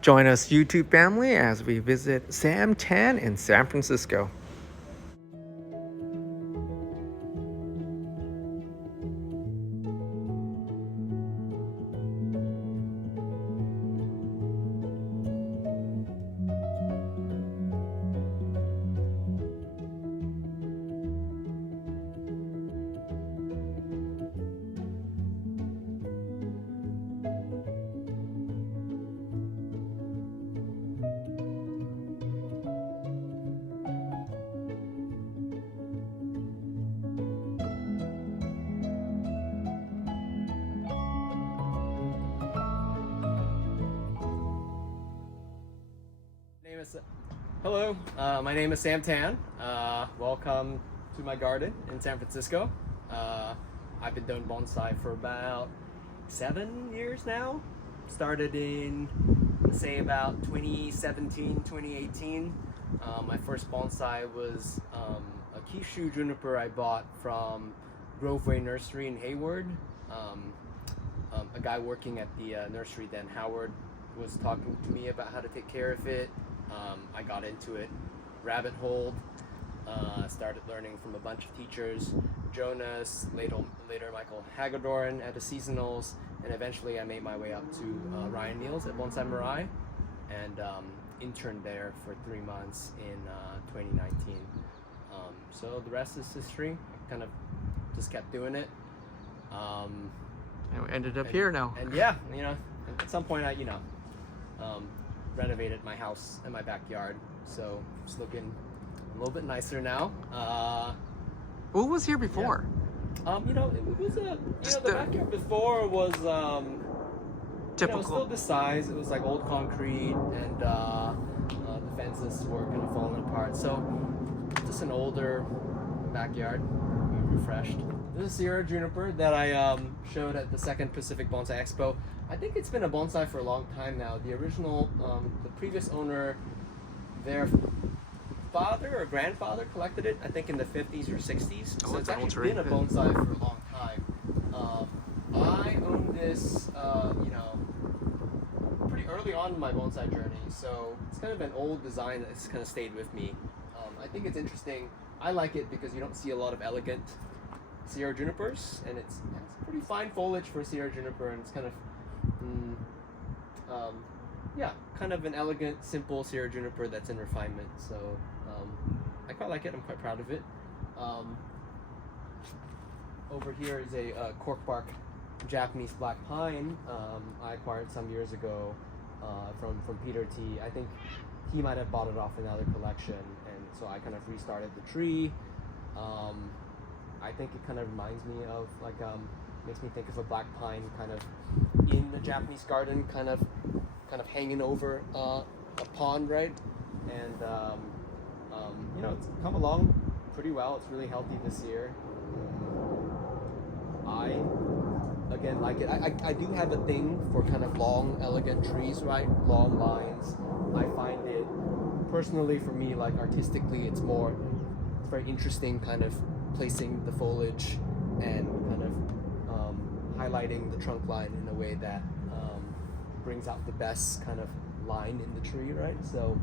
Join us, YouTube family, as we visit Sam Tam in San Francisco. Hello, my name is Sam Tam. Welcome to my garden in San Francisco. I've been doing bonsai for about 7 years now. Started in, say, about 2017, 2018. My first bonsai was a Kishu juniper I bought from Groveway Nursery in Hayward. A guy working at the nursery then, Howard, was talking to me about how to take care of it. I got into it, rabbit holed, started learning from a bunch of teachers, Jonas, later Michael Hagedorn at the seasonals, and eventually I made my way up to Ryan Neal's at Bonsai Mirai, and interned there for 3 months in 2019. So the rest is history. I kind of just kept doing it. And we ended up here now. And yeah, at some point I, renovated my house and my backyard, so it's looking a little bit nicer now. Who was here before? Yeah. It was the backyard before was typical. Still this size. It was like old concrete, and the fences were kind of falling apart. So just an older backyard, refreshed. This is Sierra Juniper that I showed at the second Pacific Bonsai Expo. I think it's been a bonsai for a long time now. The original, the previous owner, their father or grandfather collected it, I think in the 50s or 60s. So it's actually been a bonsai for a long time. I own this, pretty early on in my bonsai journey. So it's kind of an old design that's kind of stayed with me. I think it's interesting. I like it because you don't see a lot of elegant Sierra junipers, and it's pretty fine foliage for Sierra juniper, and it's kind of kind of an elegant, simple Sierra juniper that's in refinement. So I quite like it. I'm quite proud of it. Over here is a cork bark Japanese black pine I acquired some years ago from Peter T. I think he might have bought it off another collection, and so I kind of restarted the tree. I think it kind of reminds me of makes me think of a black pine kind of in the Japanese garden, kind of hanging over a pond, right? And it's come along pretty well. It's really healthy this year. I again like it. I do have a thing for kind of long, elegant trees, right? Long lines. I find it personally, for me, like artistically, it's very interesting, kind of placing the foliage and kind of highlighting the trunk line in a way that brings out the best kind of line in the tree, right? So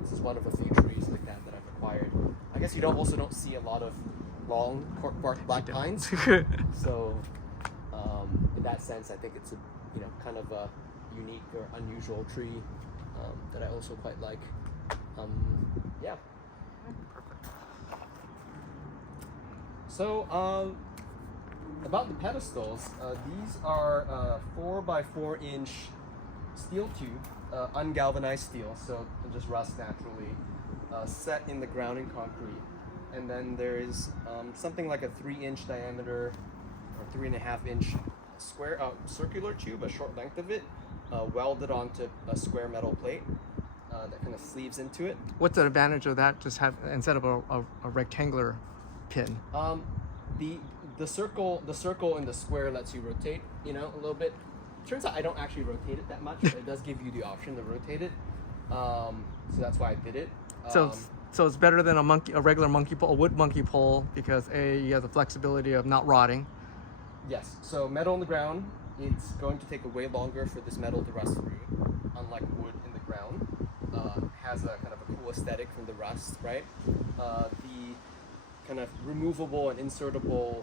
this is one of a few trees like that I've acquired. I guess you also don't see a lot of long cork bark black pines. So in that sense, I think it's a kind of a unique or unusual tree that I also quite like. Yeah. Perfect. So about the pedestals, these are 4x4 inch steel tube, ungalvanized steel, so it just rusts naturally, set in the ground in concrete. And then there is something like a 3-inch diameter or 3.5 inch square circular tube, a short length of it, welded onto a square metal plate that kind of sleeves into it. What's the advantage of that? Just have, instead of a rectangular pin. The circle and the square lets you rotate, a little bit. Turns out I don't actually rotate it that much, but it does give you the option to rotate it. So that's why I did it. So it's better than a regular monkey pole, a wood monkey pole, because you have the flexibility of not rotting. Yes. So metal on the ground, it's going to take way longer for this metal to rust through. unlike wood in the ground, has a kind of a cool aesthetic from the rust, right? The kind of removable and insertable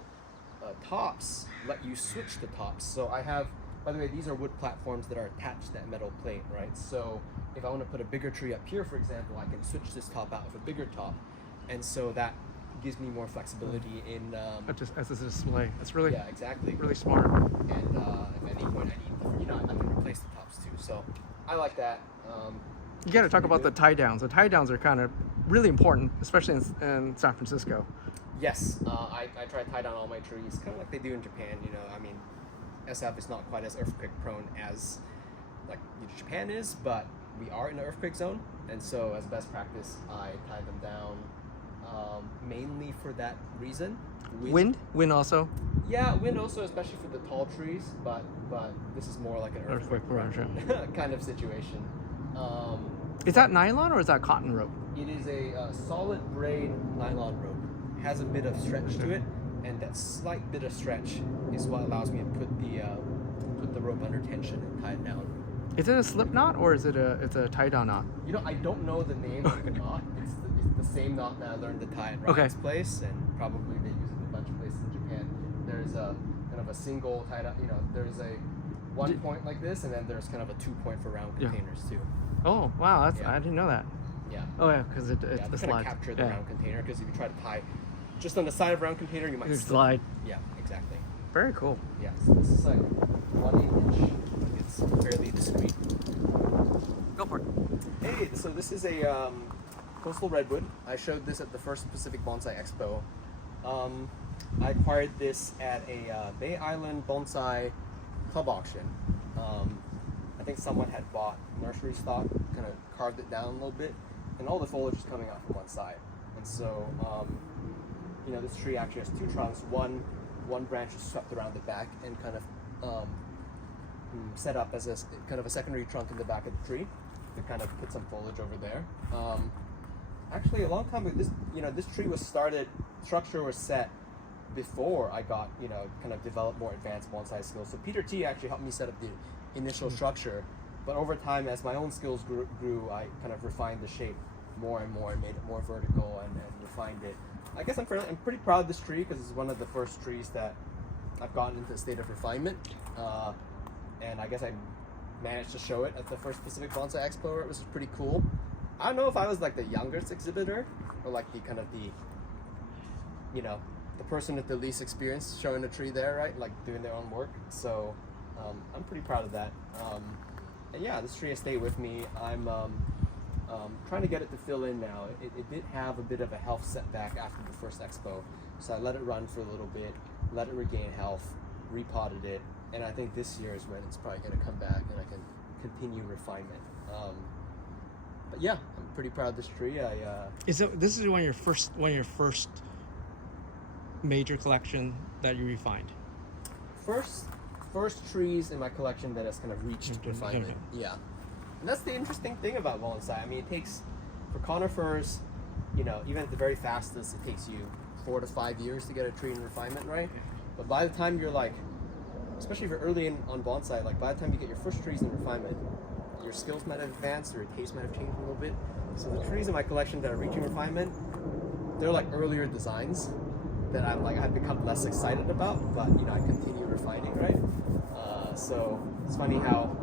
tops let you switch the tops. So I have, by the way, these are wood platforms that are attached to that metal plate, right? So if I want to put a bigger tree up here, for example, I can switch this top out with a bigger top, and so that gives me more flexibility in Just as a display. That's really yeah, exactly. really smart. And if at any point I need, I can replace the tops too. So I like that. You got to it's talk pretty about the good. tie downs. The tie downs are kind of really important, especially in San Francisco. Yes, I try to tie down all my trees, kind of like they do in Japan. I mean, SF is not quite as earthquake prone as like Japan is, but we are in an earthquake zone, and so as best practice, I tie them down mainly for that reason. Wind also. Yeah, wind also, especially for the tall trees, but this is more like an earthquake prone kind of situation. Is that nylon or is that cotton rope? It is a solid braid nylon rope. It has a bit of stretch to it, and that slight bit of stretch is what allows me to put the rope under tension and tie it down. Is it a slip knot or is it a tie down knot? I don't know the name of the knot. It's the same knot that I learned to tie at Ryan's place, and probably they use it in a bunch of places in Japan. There's a kind of a single tied up. There's a one point like this, and then there's kind of a 2-point for round containers too. Oh wow, Yeah. I didn't know that. Yeah. Oh yeah, because it Yeah, it's to the kind of slide. capture the round container, because if you try to tie just on the side of a round container, you might You slip. slide. Yeah, exactly. Very cool. Yeah, so this is like 1 inch. It's fairly discreet. Go for it. Hey, so this is a coastal redwood. I showed this at the first Pacific Bonsai Expo. I acquired this at a Bay Island bonsai club auction. I think someone had bought nursery stock, kind of carved it down a little bit, and all the foliage is coming out from one side. And so, this tree actually has 2 trunks. One branch is swept around the back and kind of set up as a kind of a secondary trunk in the back of the tree to kind of put some foliage over there. Actually, a long time ago, this tree was started, structure was set before I got, kind of developed more advanced bonsai skills. So Peter T actually helped me set up the initial structure, but over time, as my own skills grew, I kind of refined the shape more and more, and made it more vertical and refined it. I guess I'm pretty proud of this tree because it's one of the first trees that I've gotten into a state of refinement, and I guess I managed to show it at the first Pacific Bonsai Expo, which was pretty cool. I don't know if I was like the youngest exhibitor or like the kind of the person with the least experience showing a tree there, right? Like doing their own work. So I'm pretty proud of that. And yeah, this tree has stayed with me. I'm trying to get it to fill in now. It did have a bit of a health setback after the first expo, so I let it run for a little bit, let it regain health, repotted it, and I think this year is when it's probably going to come back and I can continue refinement. But yeah, I'm pretty proud of this tree. This is one of your first major collection that you refined? First trees in my collection that has kind of reached refinement. Yeah. And that's the interesting thing about bonsai. I mean, it takes, for conifers, even at the very fastest, it takes you 4 to 5 years to get a tree in refinement, right? But by the time you're like, especially if you're early on bonsai, like by the time you get your first trees in refinement, your skills might have advanced, or your taste might have changed a little bit. So the trees in my collection that are reaching refinement, they're like earlier designs that I've become less excited about, but I continue refining, right? So it's funny how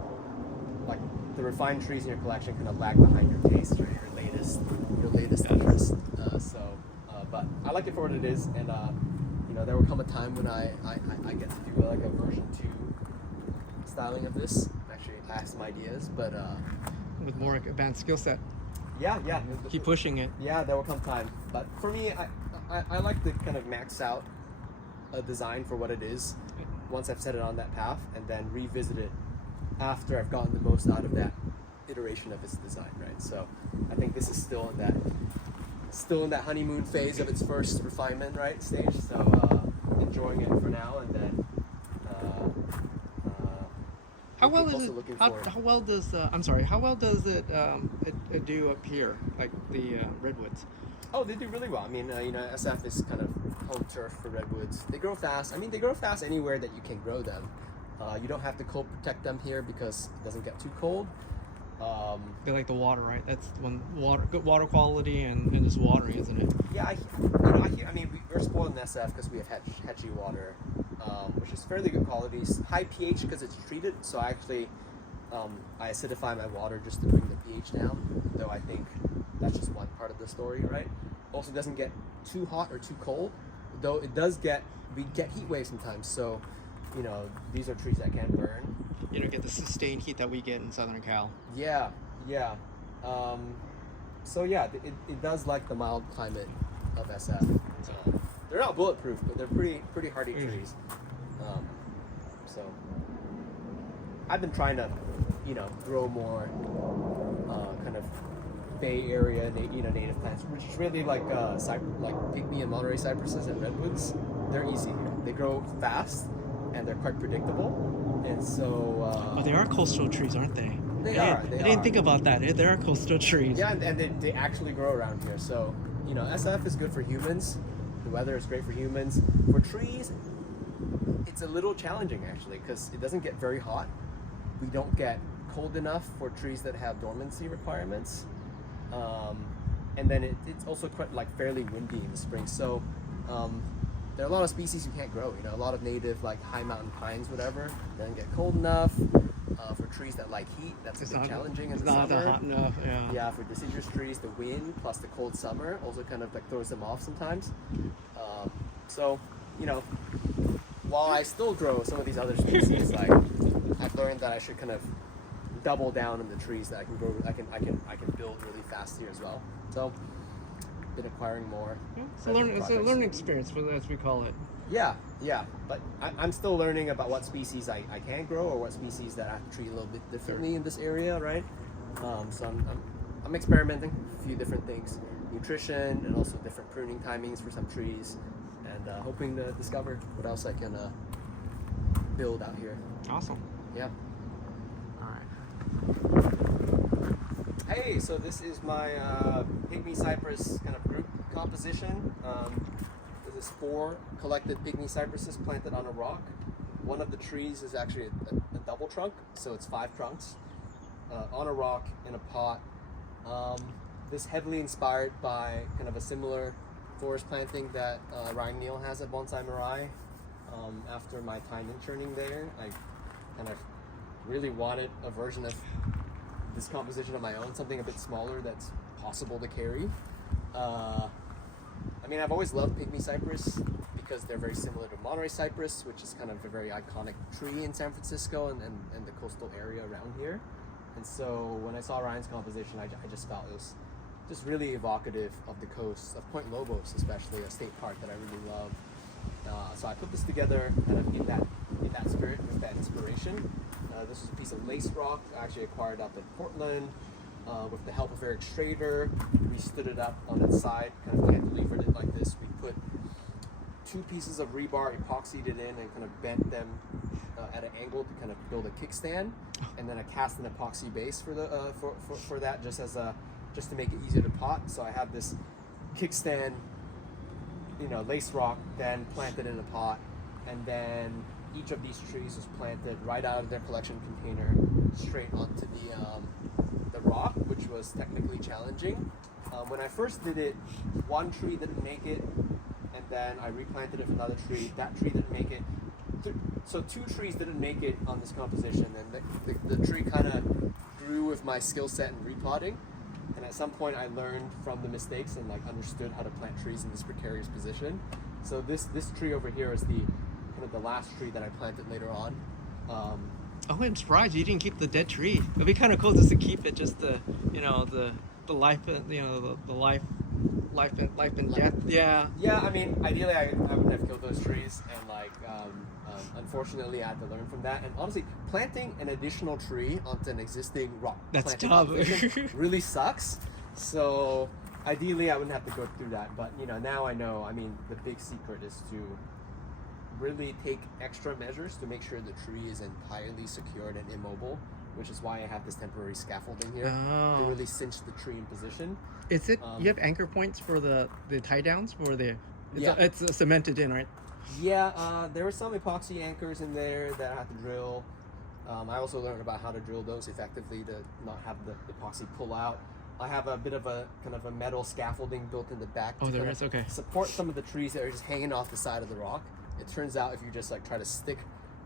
like the refined trees in your collection kind of lag behind your taste or your latest interest. But I like it for what it is, and there will come a time when I get to do like a version 2 styling of this. Actually, I have some ideas, but With more advanced skill set. yeah. Keep pushing it. Yeah, there will come time. But for me, I like to kind of max out a design for what it is once I've set it on that path, and then revisit it after I've gotten the most out of that iteration of its design, right? So I think this is still in that honeymoon phase of its first refinement, right, stage. So enjoying it for now, and then How well also is it? looking How forward. well does it do up here, like the redwoods? Oh, they do really well. I mean, SF is kind of home turf for redwoods. They grow fast. I mean, they grow fast anywhere that you can grow them. You don't have to cold protect them here because it doesn't get too cold. They like the water, right? That's one water, good water quality and just watering, isn't it? Yeah, I mean, we're spoiled in SF because we have Hetchy water, which is fairly good quality. High pH because it's treated, so I actually I acidify my water just to bring the pH down. Though I think that's just one part of the story, right? Also, doesn't get too hot or too cold. Though it does we get heat waves sometimes. So, these are trees that can burn. You don't get the sustained heat that we get in Southern Cal. Yeah. So yeah, it does like the mild climate of SF. They're not bulletproof, but they're pretty hardy trees. So I've been trying to, grow more kind of Bay Area, native plants, which is really like pygmy and Monterey cypresses and redwoods. They're easy. They grow fast and they're quite predictable. And so they are coastal trees, aren't they? They I are. didn't think about that. They are coastal trees. Yeah, and they actually grow around here. So, SF is good for humans. The weather is great for humans. For trees, it's a little challenging actually because it doesn't get very hot. We don't get cold enough for trees that have dormancy requirements. And then it's also quite fairly windy in the spring. So there are a lot of species you can't grow. A lot of native high mountain pines, whatever, doesn't get cold enough. For trees that like heat, that's a bit challenging in the summer. It's not hot enough, yeah. Yeah, for deciduous trees, the wind plus the cold summer also kind of throws them off sometimes. So, while I still grow some of these other species, I've learned that I should kind of double down in the trees that I can grow. I can build really fast here as well. So, been acquiring more. Yeah, it's a learning experience, as we call it. Yeah, but I'm still learning about what species I can grow or what species that I have to treat a little bit differently in this area, right? So I'm experimenting with a few different things, nutrition and also different pruning timings for some trees, and hoping to discover what else I can build out here. Awesome. Yeah. All right. Hey, so this is my pygmy cypress kind of group composition. This is 4 collected pygmy cypresses planted on a rock. One of the trees is actually a double trunk, so it's 5 trunks on a rock in a pot. This heavily inspired by kind of a similar forest planting that Ryan Neal has at Bonsai Mirai. After my time interning there, I kind of really wanted a version of this composition of my own, something a bit smaller that's possible to carry. I've always loved pygmy cypress because they're very similar to Monterey cypress, which is kind of a very iconic tree in San Francisco and the coastal area around here. And so when I saw Ryan's composition, I just felt it was just really evocative of the coast, of Point Lobos especially, a state park that I really love. So I put this together kind of in that spirit, with that inspiration. This is a piece of lace rock I actually acquired up in Portland. With the help of Eric Schrader, we stood it up on its side, kind of cantilevered it like this. We put 2 pieces of rebar, epoxied it in, and kind of bent them at an angle to kind of build a kickstand, and then I cast an epoxy base for the for that, just to make it easier to pot. So I have this kickstand, lace rock, then planted in a pot, and then each of these trees was planted right out of their collection container, straight onto the rock, which was technically challenging. When I first did it, one tree didn't make it, and then I replanted it for another tree. That tree didn't make it. So 2 trees didn't make it on this composition, and the tree kind of grew with my skill set in repotting. And at some point, I learned from the mistakes and understood how to plant trees in this precarious position. So this tree over here is the last tree that I planted later on. Oh, I'm surprised you didn't keep the dead tree. It'd be kind of cool just to keep it, just the life, the life and death. Yeah. Yeah, ideally I wouldn't have killed those trees, and unfortunately I had to learn from that. And honestly, planting an additional tree onto an existing rock planting operation really sucks. So ideally I wouldn't have to go through that. But now I know. The big secret is to really take extra measures to make sure the tree is entirely secured and immobile, which is why I have this temporary scaffolding here to really cinch the tree in position. Is it you have anchor points for the tie downs for it's cemented in, right? Yeah, there were some epoxy anchors in there that I had to drill. I also learned about how to drill those effectively to not have the epoxy pull out. I have a bit of a kind of a metal scaffolding built in the back Oh, to there kind is? of Okay. support some of the trees that are just hanging off the side of the rock. It turns out if you just like try to stick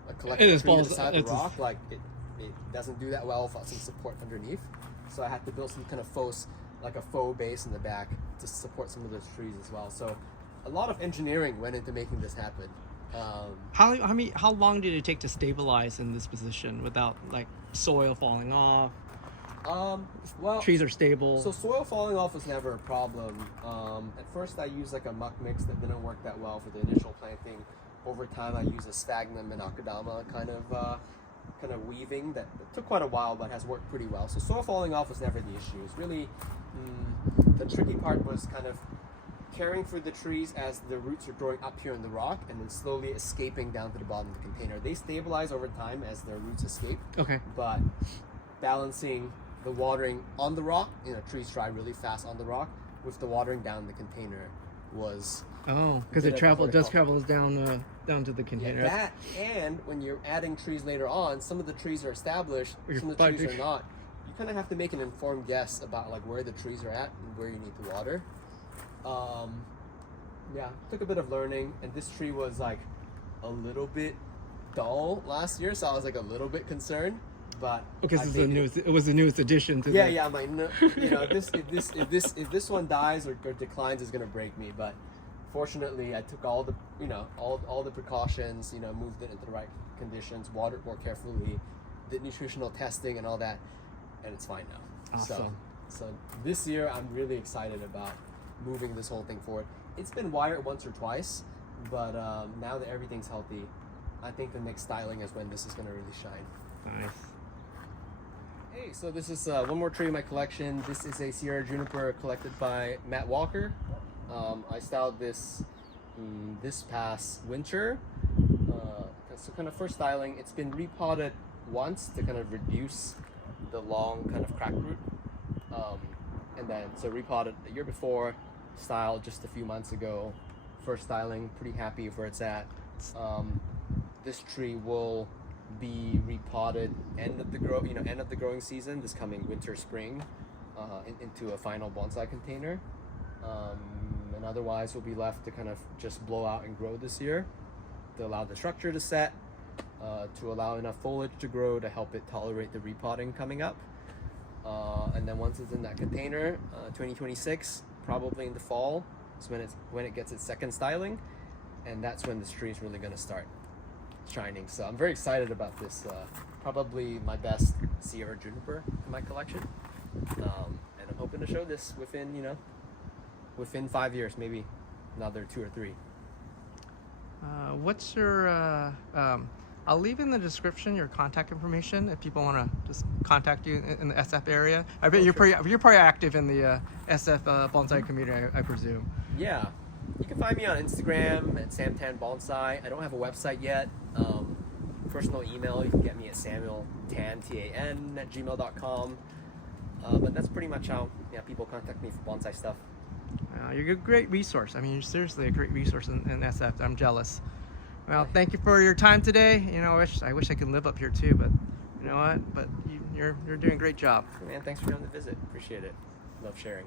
a It collective just tree to the falls- side of it's the just- rock, like it doesn't do that well without some support underneath. So I had to build some kind of faux base in the back to support some of those trees as well. So a lot of engineering went into making this happen. How long did it take to stabilize in this position without like soil falling off? Well, Trees are stable. so soil falling off was never a problem. At first I used like a muck mix that didn't work that well for the initial planting. Over time I used a sphagnum and akadama kind of weaving that took quite a while but has worked pretty well. So soil falling off was never the issue. It's really the tricky part was kind of carrying through the trees as the roots are growing up here in the rock and then slowly escaping down to the bottom of the container. They stabilize over time as their roots escape, Okay. but balancing the watering on the rock, trees dry really fast on the rock, with the watering down the container was Oh, because bit it of a travels vertical. down to the container. that, and when you're adding trees later on, some of the trees are established, You're some of the trees fudging. are not. You kind of have to make an informed guess about like where the trees are at and where you need to water. Took a bit of learning, and this tree was like a little bit dull last year, so I was like a little bit concerned. But Because I it's made it. it was the newest addition to Yeah, the... yeah. I'm like, no, if this one dies or declines, is gonna break me. But fortunately, I took all the all the precautions. Moved it into the right conditions, watered more carefully, did nutritional testing and all that, and it's fine now. Awesome. So this year, I'm really excited about moving this whole thing forward. It's been wired once or twice, but now that everything's healthy, I think the next styling is when this is gonna really shine. Nice. Hey, so this is one more tree in my collection. This is a Sierra juniper collected by Matt Walker. I styled this this past winter. So kind of first styling, it's been repotted once to kind of reduce the long kind of crack root. And then so repotted the year before, styled just a few months ago. First styling, pretty happy with where it's at. This tree will be repotted end of the growing season this coming winter spring into a final bonsai container, and otherwise will be left to kind of just blow out and grow this year to allow the structure to set, to allow enough foliage to grow to help it tolerate the repotting coming up, and then once it's in that container, 2026 probably in the fall is when it gets its second styling, and that's when this tree is really going to start shining. So I'm very excited about this. Probably my best Sierra juniper in my collection, and I'm hoping to show this within 5 years, maybe another 2 or 3. What's your... I'll leave in the description your contact information if people want to just contact you in the SF area. I bet you're pretty active in the SF bonsai community, I presume. Yeah, you can find me on Instagram at Sam Tam Bonsai. I don't have a website yet. Personal email, you can get me at samueltan@gmail.com. But that's pretty much how people contact me for bonsai stuff. You're a great resource. I mean, you're seriously a great resource in SF. I'm jealous. Well, thank you for your time today. I wish I could live up here too, but you know what? But you're doing a great job. Man, thanks for coming to visit. Appreciate it. Love sharing.